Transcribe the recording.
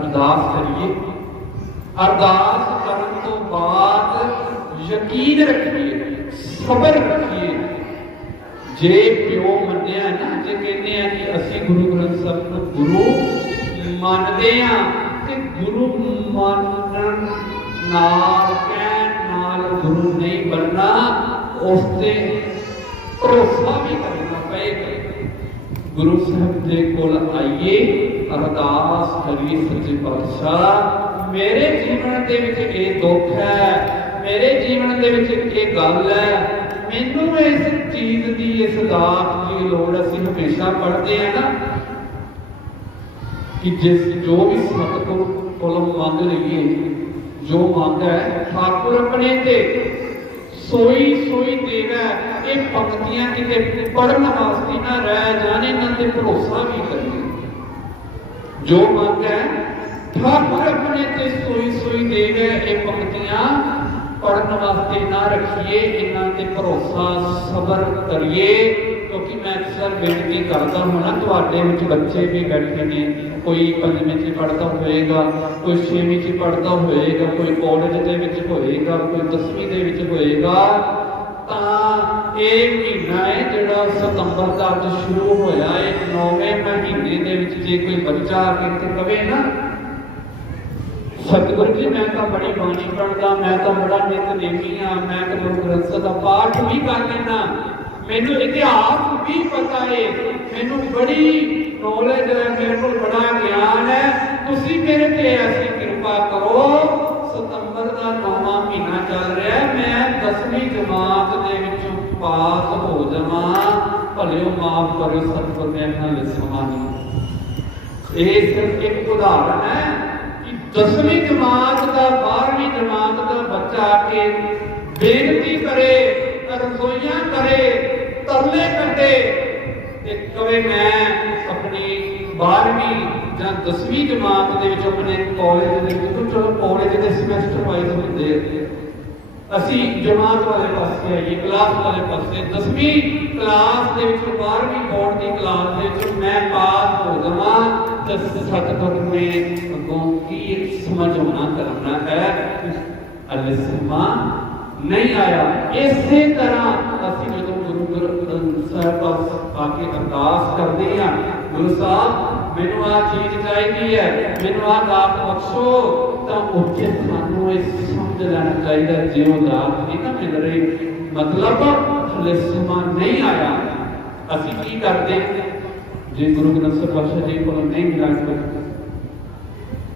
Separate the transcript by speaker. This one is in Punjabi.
Speaker 1: ਅਰਦਾਸ ਕਰੀਏ। ਅਰਦਾਸ ਕਰਨ ਤੋਂ ਬਾਅਦ ਯਕੀਨ ਰੱਖੀਏ, ਸਬਰ ਰੱਖੀਏ। ਜੇ ਪਿਓ ਮੰਨਿਆ ਨਾ, ਜੇ ਕਹਿੰਦੇ ਆ ਕਿ ਅਸੀਂ ਗੁਰੂ ਗ੍ਰੰਥ ਸਾਹਿਬ ਨੂੰ ਗੁਰੂ ਮੰਨਦੇ ਆ ਤੇ ਗੁਰੂ ਮੰਨਣ ਨਾਲ, ਕਹਿਣ ਨਾਲ ਗੁਰੂ ਨਹੀਂ ਬਣਨਾ, ਉਸ ਤੇ ਭਰੋਸਾ ਵੀ ਕਰਨਾ ਪਏਗਾ। ਗੁਰੂ ਸਾਹਿਬ ਦੇ ਕੋਲ ਆਈਏ। ਅਰਦਾਸ ਕਰੀਏ ਸੱਚੇ ਪਾਤਸ਼ਾਹ, ਮੇਰੇ ਜੀਵਨ ਦੇ ਵਿੱਚ ਇਹ ਦੁੱਖ ਹੈ, ਮੇਰੇ ਜੀਵਨ ਦੇ ਵਿੱਚ ਇਹ ਗੱਲ ਹੈ, ਮੈਨੂੰ ਇਸ ਚੀਜ਼ ਦੀ, ਇਸ ਦਾਤ ਦੀ ਲੋੜ ਅਸੀਂ ਹਮੇਸ਼ਾ ਪੜ੍ਹਦੇ ਆ ਨਾ, ਕਿ ਜਿਸ ਜੋ ਵੀ ਸਤਿਗੁਰ ਕੋਲੋਂ ਮੰਗ ਲਈਏ, ਜੋ ਮੰਗ ਹੈ, ਠਾਕੁਰ ਆਪਣੇ ਤੇ ਸੋਈ ਸੋਈ ਦੇਗਾ ਇਹ ਪੰਕਤੀਆਂ ਕਿਤੇ ਪੜਨ ਵਾਸਤੇ ਨਾ ਰਹਿ ਜਾਣ, ਇਹਨਾਂ ਤੇ ਭਰੋਸਾ ਵੀ ਕਰੀਏ। ਜੋ ਮੰਗ ਹੈ ਠਾਕੁਰ ਆਪਣੇ ਤੇ ਸੋਈ ਸੋਈ ਦੇਗਾ ਇਹ ਪੰਕਤੀਆਂ ਪੜਨ ਵਾਸਤੇ ਨਾ ਰੱਖੀਏ, ਇਹਨਾਂ ਤੇ ਭਰੋਸਾ ਸਬਰ ਕਰੀਏ, ਕਿਉਂਕਿ ਮੈਂ ਅਕਸਰ ਬੇਨਤੀ ਕਰਦਾ ਹਾਂ ਨਾ ਤੁਹਾਡੇ ਵਿੱਚ ਬੱਚੇ ਵੀ ਬੈਠੇ ਨੇ, ਕੋਈ ਪੰਜਵੀਂ ਚ ਪੜਦਾ ਹੋਏਗਾ, ਕੋਈ ਛੇਵੀਂ ਚ ਪੜਦਾ ਹੋਏਗਾ, ਕੋਈ ਕਾਲਜ ਦੇ ਵਿੱਚ ਹੋਏਗਾ, ਕੋਈ ਦਸਵੀਂ ਦੇ ਵਿੱਚ ਹੋਏਗਾ ਇਹ ਮਹੀਨਾ ਹੈ ਜਿਹੜਾ ਸਤੰਬਰ ਦਾ ਅੱਜ ਸ਼ੁਰੂ ਹੋਇਆ ਹੈ। ਨੌਵੇਂ ਮਹੀਨੇ ਦੇ ਵਿੱਚ ਜੇ ਕੋਈ ਬੱਚਾ ਆ ਕੇ ਤੇ ਕਵੇ ਨਾ, ਸਤਿਗੁਰੂ ਜੀ, ਮੈਂ ਤਾਂ ਬੜੀ ਬਾਣੀ ਪੜਦਾ ਮੈਂ ਤਾਂ ਬੜਾ ਨਿਤਨੇਮੀ ਆ ਮੈਂ ਤਾਂ ਗੁਰੂ ਗ੍ਰੰਥ ਸਾਹਿਬ ਦਾ ਪਾਠ ਵੀ ਕਰ ਲੈਣਾ ਮੈਨੂੰ ਇਤਿਹਾਸ ਵੀ ਪਤਾ ਹੈ ਮੈਨੂੰ ਬੜੀ ਨੌਲੇਜ ਹੈ, ਮੇਰੇ ਕੋਲ ਬੜਾ ਗਿਆਨ ਹੈ। ਤੁਸੀਂ ਮੇਰੇ ਤੇ ਐਸੀ ਕਿਰਪਾ ਕਰੋ। ਸਤੰਬਰ ਦਾ ਨੌਵਾਂ ਮਹੀਨਾ ਚੱਲ ਰਿਹਾ ਹੈ। ਮੈਂ 10ਵੀਂ ਜਮਾਤ ਦੇ ਵਿੱਚੋਂ ਪਾਸ ਹੋ ਜਾਵਾਂ ਭਲਿਓ ਮਾਫ ਕਰਿਓ ਸਤਿਗੁਰ ਨੇ ਨਾਲ ਸਮਾਨੀ ਇਹ ਸਿਰਫ ਇੱਕ ਉਦਾਹਰਣ ਹੈ ਕਿ 10ਵੀਂ ਜਮਾਤ ਦਾ 12ਵੀਂ ਜਮਾਤ ਦਾ ਬੱਚਾ ਆ ਕੇ ਬੇਨਤੀ ਕਰੇ, ਰਸੋਈਆਂ ਕਰੇ, ਤਰਲੇ ਕੱਢੇ ਤੇ ਕਵੇ ਮੈਂ ਆਪਣੀ 12ਵੀਂ ਜਾਂ 10ਵੀਂ ਜਮਾਤ ਦੇ ਵਿੱਚ ਆਪਣੇ ਕਾਲਜ ਦੇ ਵਿੱਚ, ਚਲੋ ਕਾਲਜ ਦੇ ਸਮੈਸਟਰ ਵਾਈਜ਼ ਹੁੰਦੇ ਆ। ਅਸੀਂ ਜਮਾਤ ਵਾਲੇ ਪਾਸੇ ਆਈਏ ਕਲਾਸ ਵਾਲੇ ਪਾਸੇ 10ਵੀਂ ਕਲਾਸ ਦੇ ਵਿੱਚ 12ਵੀਂ ਬੋਰਡ ਦੀ ਕਲਾਸ ਦੇ ਵਿੱਚ ਮੈਂ ਪਾਸ ਹੋ ਜਾਵਾਂ, ਤਾਂ ਸਤਿਗੁਰ ਨੇ ਅੱਗੋਂ ਕੀ ਸਮਝਾਉਣਾ ਕਰਨਾ ਹੈ? ਅਲਿਸਮਾ ਨਹੀਂ ਆਇਆ। ਇਸੇ ਤਰ੍ਹਾਂ ਅਸੀਂ ਜਦੋਂ ਗੁਰੂ ਗ੍ਰੰਥ ਸਾਹਿਬ ਪਾਸ ਆ ਕੇ ਅਰਦਾਸ ਕਰਦੇ ਹਾਂ, ਗੁਰੂ ਸਾਹਿਬ, ਮੈਨੂੰ ਆ ਚੀਜ਼ ਚਾਹੀਦੀ ਹੈ, ਮੈਨੂੰ ਆ ਦਾਤ ਬਖਸ਼ੋ। ਤਾਂ ਉੱਥੇ ਸਾਨੂੰ ਇਹ ਸਮਝ ਲੈਣਾ ਚਾਹੀਦਾ ਜੇ ਉਹ ਦਾਤ ਨਹੀਂ ਨਾ ਮਿਲ ਰਹੀ ਮਤਲਬ ਹਲੇ ਸਮਾਂ ਨਹੀਂ ਆਇਆ। ਅਸੀਂ ਕੀ ਕਰਦੇ? ਜੇ ਗੁਰੂ ਗ੍ਰੰਥ ਸਾਹਿਬ ਪਾਤਸ਼ਾਹ ਜੀ ਕੋਲ ਨਹੀਂ ਮਿਲਾ ਸਕਦੇ